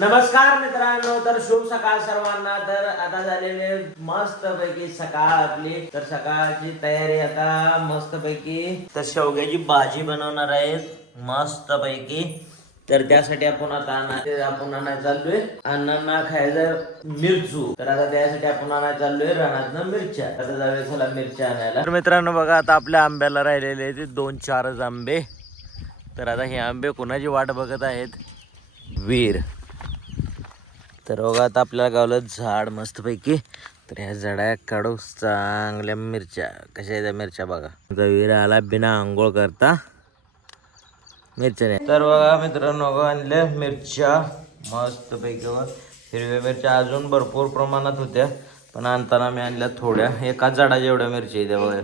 नमस्कार मित्रांनो, तर शुभ सकाळ सर्वांना. तर आता झालेले मस्त पैकी सकाळ आपली. तर सकाळची तयारी आता मस्त पैकी. तर शेवग्याची भाजी बनवणार आहेत मस्त पैकी. तर त्यासाठी आपण आता आणायला चाललोय अण्णांना खायचं मिरचू. तर आता त्यासाठी आपण आणायला चाललोय रानातनं मिरच्या. आता जाऊया चला मिरच्या आणायला. तर मित्रांनो बघा, आता आपल्या आंब्याला राहिलेले ते 2-4 आंबे. तर आता हे आंबे कोणाची वाट बघत आहेत? वीर. तर बघा आता आपल्याला गावलं झाड मस्तपैकी. तर ह्या झाडा काढू चांगल्या मिरच्या. कशा आहेत मिरच्या बघा. वीर आला बिना आंघोळ करता मिरच्या. तर बघा मित्रांनो, आणल्या मिरच्या मस्तपैकी. हिरव्या मिरच्या अजून भरपूर प्रमाणात होत्या, पण आणताना मी आणल्या थोड्या. एकाच झाडाच्या एवढ्या मिरच्या येत्या बघा.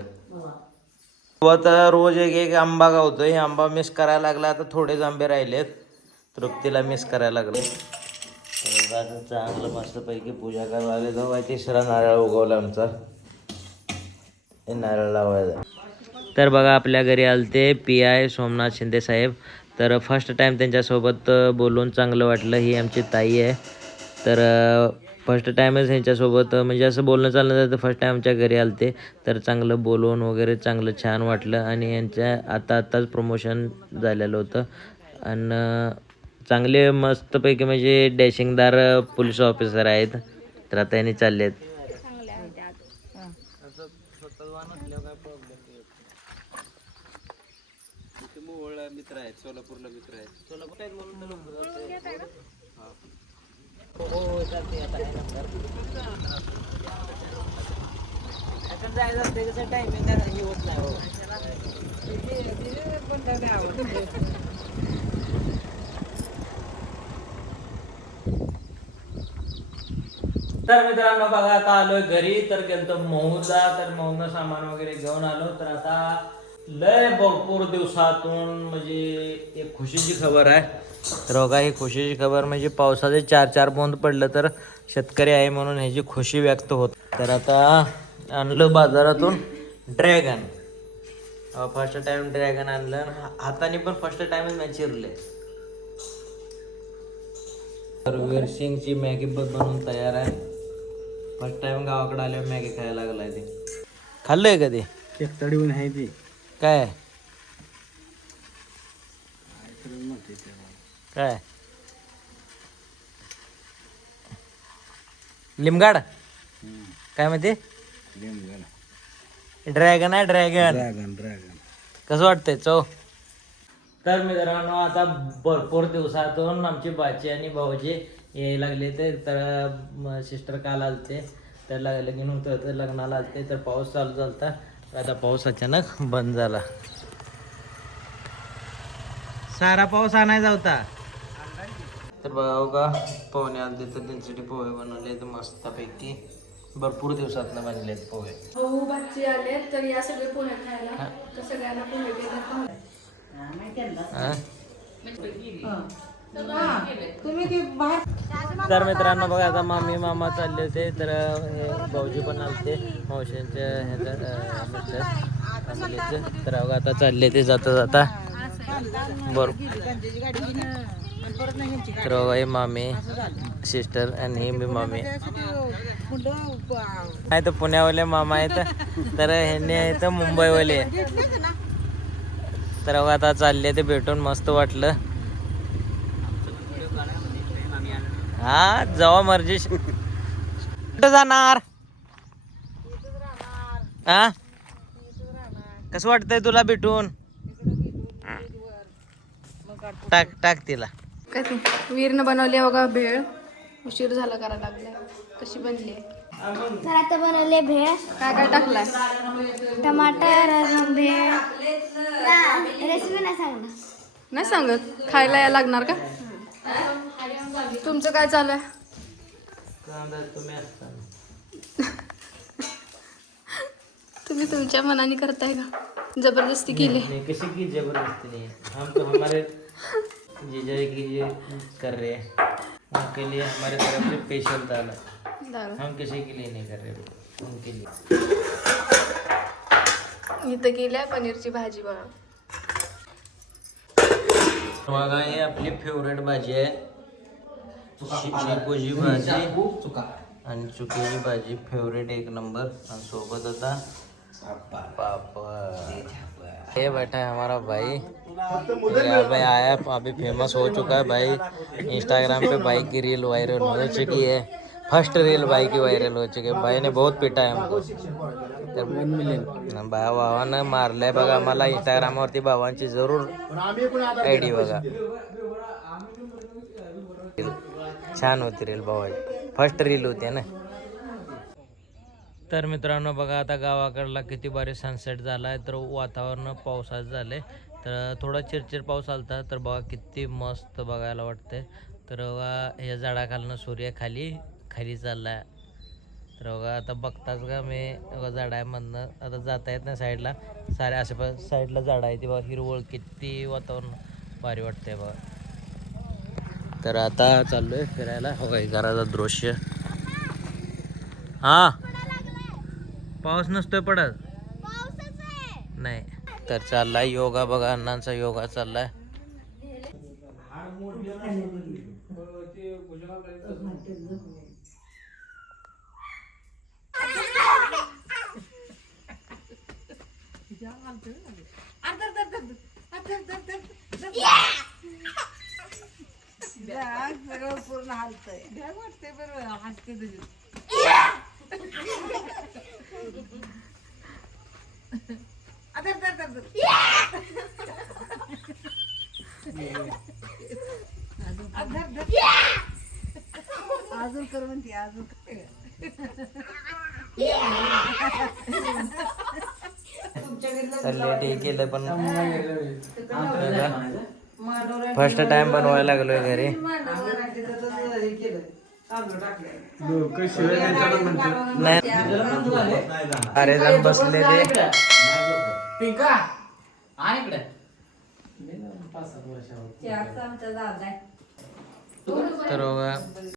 आता रोज एक एक आंबा गावतोय. आंबा मिस करायला लागला. आता थोडेच आंबे राहिलेत, तृप्तीला मिस करायला लागले. चांगलं मस्तपैकी पूजा करायला जाऊ. तिसरा नारळ उगवला आमचा, हे नारळ लावायचा. तर बघा आपल्या घरी आलते PI सोमनाथ शिंदे साहेब. तर फर्स्ट टाइम त्यांच्यासोबत बोलून चांगलं वाटलं. ही आमची ताई आहे. तर फर्स्ट टाईमच ह्यांच्यासोबत म्हणजे असं बोलणं चालणं झालं. तर फर्स्ट टाईम आमच्या घरी आलते. तर चांगलं बोलून वगैरे चांगलं छान वाटलं. आणि यांच्या आताच प्रमोशन झालेलं होतं. आणि चांगले मस्तपैकी म्हणजे डॅशिंगदार पोलीस ऑफिसर आहेत. तर आता यांनी चालले आहेत. मित्र आहेत, सोलापूरला मित्र आहेत. सोलापूर आहेत म्हणून जायचं असते कसं टायमिंग हे होत नाही हो. तर मित्रांनो बघा, आता आलोय घरी. तर गेलतो मऊचा. तर मऊनं सामान वगैरे घेऊन आलो. तर आता लय भरपूर दिवसातून म्हणजे एक खुशीची खबर आहे. तर बघा, ही खुशीची खबर म्हणजे पावसाचे 4-4 बूंद पडलं तर शेतकरी आहे म्हणून ह्याची खुशी व्यक्त होत. तर आता आणलं बाजारातून ड्रॅगन. फर्स्ट टाइम ड्रॅगन आणलं. हाताने पण फर्स्ट टाइमच मॅच चिरले. तर वीरसिंगची मॅगी बनवून तयार आहे. फर्स्ट टाइम गावाकडे आल्यावर मॅगी खायला लागलाय. ते खाल्लंय का? ते तडीहून आहे ती काय काय लिमगाड काय म्हणते? ड्रॅगन आहे ड्रॅगन. ड्रॅगन ड्रॅगन कसं वाटतंय चव? तर मित्रांनो, आता भरपूर दिवसातून आमची बाची आणि भाऊजी यायला लागले. ते तर सिस्टर काल आलते. तर लगीन होतं, तर लग्नाला आलते. तर पाऊस चालू झालता. आता पाऊस अचानक बंद झाला. सारा पाऊस आणायचा होता. तर बघा का पोहे आले. तर त्यांच्यासाठी पोहे बनवले तर मस्तपैकी. भरपूर दिवसातनं बनले पोहे. भाऊ बच्चे आले तर या सगळे पोहे खायला. तर सगळ्यांना पोहे देतात. तर मित्रांनो बघा, आता मामी मामा चालले होते. तर हे भाऊजी पण आलते मावशींच्या फॅमिलीचे. तर बघा आता चालले ते जाता जाता बरोबर. तर बघा हे मामी सिस्टर आणि मी मामी. नाही तर पुण्यावाले मामा आहेत. तर ह्यांनी आहेत मुंबईवाले. तर बघा आता चालले ते भेटून मस्त वाटलं. हा जावा मर्जी. कुठं जाणार? हा कसं वाटतंय तुला भेटून? टाक टाक तिला. काय ते वीरनं बनवले बघा भेळ. उशीर झाला करायला लागलाय. कशी बनली? तर आता बनवले भेळ. काय काय टाकलाय? टमाटर भेळ. रेसिपी नाही सांगणार. नाही सांगत. खायला यायला लागणार का? तुमचं काय चालू आहे? तुम्ही तुमच्या मनाने करताय का? जबरदस्ती केली? नहीं, किसी की जबरदस्ती नहीं है. हम तो हमारे जीजा की ये कर रहे हैं, उनके लिए हमारे तरफ से स्पेशल दाल है. हम किसी के लिए नहीं कर रहे, उनके लिए. इथं केली पनीरची भाजी बघा. बघा ही आपली फेवरेट भाजी आहे. शेपूची भाजी आणि चुकीची भाजी फेवरेट एक नंबर आणि सोबत होता पापड़। ये बैठा है हमारा भाई, यार भाई आया अभी फेमस हो चुका है भाई। इंस्टाग्राम पे भाई की रील वायरल हो चुकी है, फर्स्ट रील भाई की वायरल हो चुकी है। भाई ने बहुत पिटा है हमको, तर भावानं मारलंय बघा मला। इंस्टाग्रामवरती भावांची जरूर आयडी बघा, छान होती रील भावाची, फर्स्ट रील होती ना। तर मित्रांनो बघा आता गावाकडला किती भारी सनसेट झाला आहे, तर वातावरण पावसाचं झालं आहे, तर थोडा चिरचिर पाऊस आलता, तर बघा किती मस्त बघायला वाटतंय। तर बघा या झाडाखालनं सूर्य खाली चालला आहे, तर बघा आता बघताच का मी बघा झाडामधनं आता जाता येत नाही साईडला, सारे असे पण साईडला झाडं आहे ती बघा, हिरवळ किती वातावरण भारी वाटतंय बघा। तर आता चाललोय फिरायला, हो काय घराचं दृश्य। हा पाऊस नसतोय पडत नाही, तर चाललाय योगा बघा, अण्णांचा योगा चाललाय। पूर्ण हालतंय वाटते बरोबर हसते तुझी अजून कर म्हणते अजून तर लेट केलं पण फर्स्ट टाइम बनवायला लागलोय घरी। नाही अरे जण बसले ते तर बघा